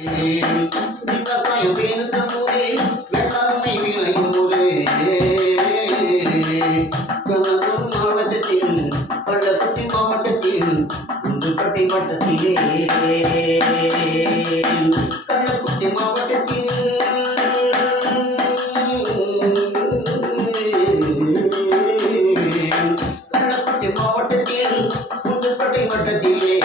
விவசாயம் பெருத்த ஊரே வேளாண்மை விளையும் ஊரே கண்ணூர் மாவட்டத்தில் கள்ளக்குறிச்சி மாவட்டத்தில் குண்டுப்பட்டி வட்டத்திலே கள்ளக்குறிச்சி மாவட்டத்தில் கள்ளக்குறிச்சி மாவட்டத்தில் குண்டுப்பட்டி வட்டத்திலே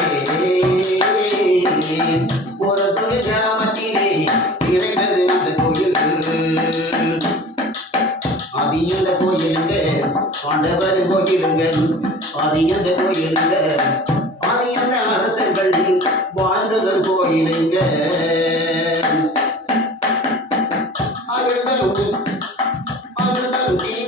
அது கோயிலுங்க ஆண்டவர் கோயிலுங்க அது கோயிலுங்க அது அரசர்கள் வாழ்ந்தவர் கோயிலுங்க அருள்தரும் அருள்தரும் தீபுமை அருள்தரும்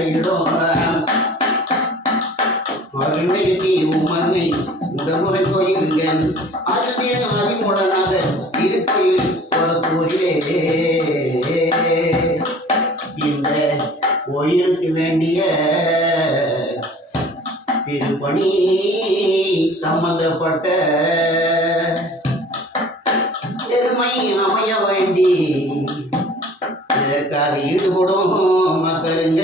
மாதவர் வந்த உமன்மை உடமுறை கோயிலுங்க அதுவே அதிமுடனாத திருக்கோயில் புறத்தூரிலே இந்த கோயிலுக்கு வேண்டிய திருப்பணி சம்பந்தப்பட்ட பெருமை அமைய வேண்டி இதற்காக ஈடுபடும் மக்களுங்க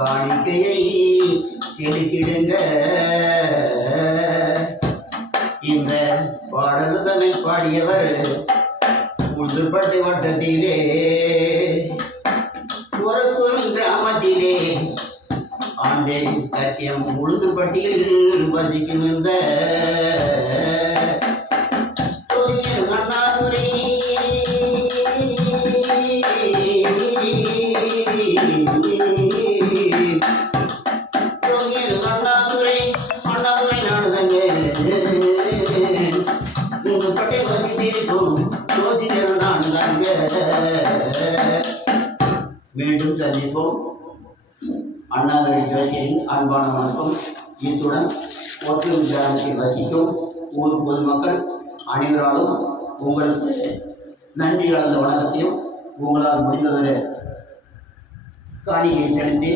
காணிக்கையை செலுத்திடுங்க இந்த பாடல் தமிழ் பாடியவர் உளுதுப்பட்டை வட்டத்திலே ஒரு கிராமத்திலே ஆண்டே கச்சியம் உளுந்துப்பட்டியில் வசிக்கும் இந்த நாடுதாங்க மீண்டும் சந்திப்போம். அண்ணாதுரை ஜோசியரின் அன்பான வணக்கம். இத்துடன் ஒட்டூர் கிராமத்தில் வசிக்கும் ஊர் பொதுமக்கள் அனைவராலும் உங்களுக்கு நன்றி கலந்த வணக்கத்தையும் உங்களால் முடிந்ததொரு காணிக்கை செலுத்தி